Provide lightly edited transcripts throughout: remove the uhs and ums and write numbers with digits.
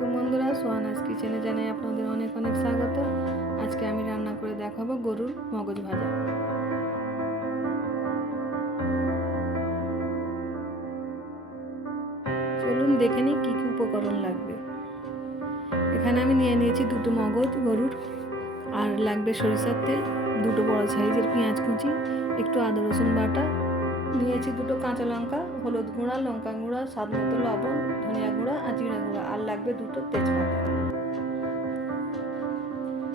আলাইকুম বন্ধুরা, সোহানাস কিচেনে জানাই আপনাদের অনেক অনেক স্বাগত। আজকে আমি রান্না করে দেখাবো গরুর মগজ ভাজা। চলুন দেখে নিই কী কী উপকরণ লাগবে। এখানে আমি নিয়ে নিয়েছি দুটো মগজ গরুর, আর লাগবে সরিষার তেল, দুটো বড় সাইজের পেঁয়াজ কুচি, একটু আদা রসুন বাটা, নিয়েছি দুটো কাঁচা লঙ্কা, হলুদ গুঁড়া, লঙ্কা গুঁড়া, স্বাদ মতো লবণ, ধনিয়া গুঁড়া আর জিরা গুঁড়া, আর লাগবে দুটো তেজপাতা।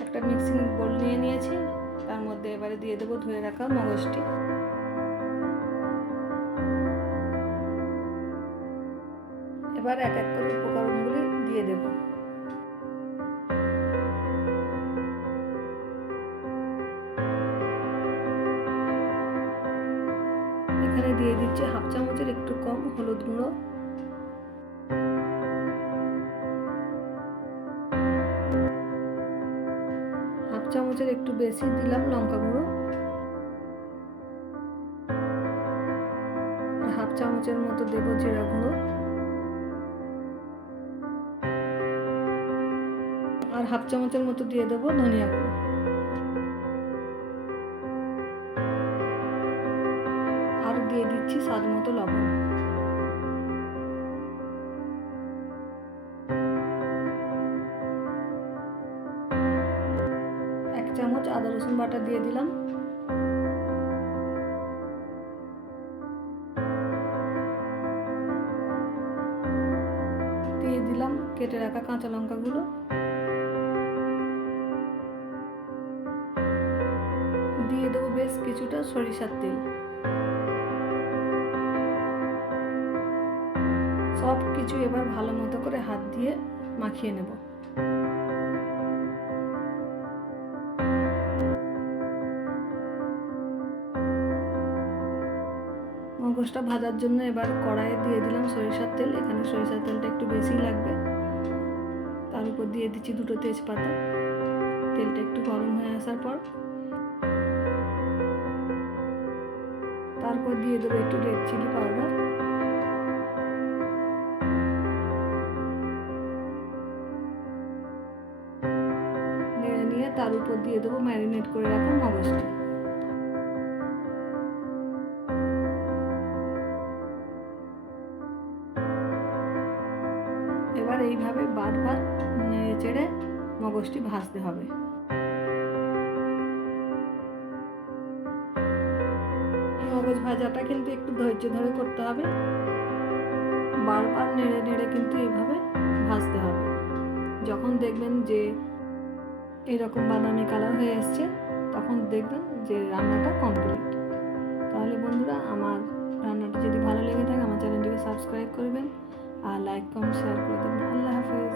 একটা মিক্সিং বোল নিয়ে নিয়েছি, তার মধ্যে এবারে দিয়ে দেবো ধুয়ে রাখা মগজটি। এবার এক এক করে উপকরণগুলি দিয়ে দেব। এখানে দিয়ে দিচ্ছি হাফ চামচের একটু কম হলুদ গুঁড়ো, হাফ চামচের একটু বেশি দিলাম লঙ্কা গুঁড়ো, আর হাফ চামচের মতো দেব জিরা গুঁড়ো, আর হাফ চামচের মতো দিয়ে দেবো ধনিয়া গুঁড়ো, আর দিয়ে দিচ্ছি স্বাদ মতো লবণ। এক চামচ আদা রসুন বাটা দিয়ে দিলাম, দিয়ে দিলাম কেটে রাখা কাঁচা লঙ্কাগুলো, দিয়ে দেবো বেশ কিছুটা সরিষার তেল। সব কিছু এবার ভালো মতো করে হাত দিয়ে মাখিয়ে নেব। মগজটা ভাজার জন্য এবার কড়াইয়ে দিয়ে দিলাম সরিষার তেল। এখানে সরিষার তেলটা একটু বেশিই লাগবে। তার উপর দিয়ে দিচ্ছি দুটো তেজপাতা। তেলটা একটু গরম হয়ে আসার পর তারপর দিয়ে দেবো একটু রেড চিলি পাউডার, নেড়ে নিয়ে তার উপর দিয়ে দেবো ম্যারিনেট করে রাখা মগজটি। এবার এইভাবে বারবার নেড়ে চেড়ে মগজটি ভাজতে হবে। মগজ ভাজাটা কিন্তু একটু ধৈর্য ধরে করতে হবে, বারবার নেড়ে নেড়ে কিন্তু এইভাবে ভাজতে হবে। যখন দেখবেন যে এরকম বাদামি কালার হয়ে এসছে, তখন দেখবেন যে রান্নাটা কমপ্লিট। তাহলে বন্ধুরা, আমার রান্নাটি যদি ভালো লেগে থাকে আমার চ্যানেলটিকে সাবস্ক্রাইব করবেন আর লাইক কমেন্ট শেয়ার করে দেবেন। আল্লাহ হাফেজ।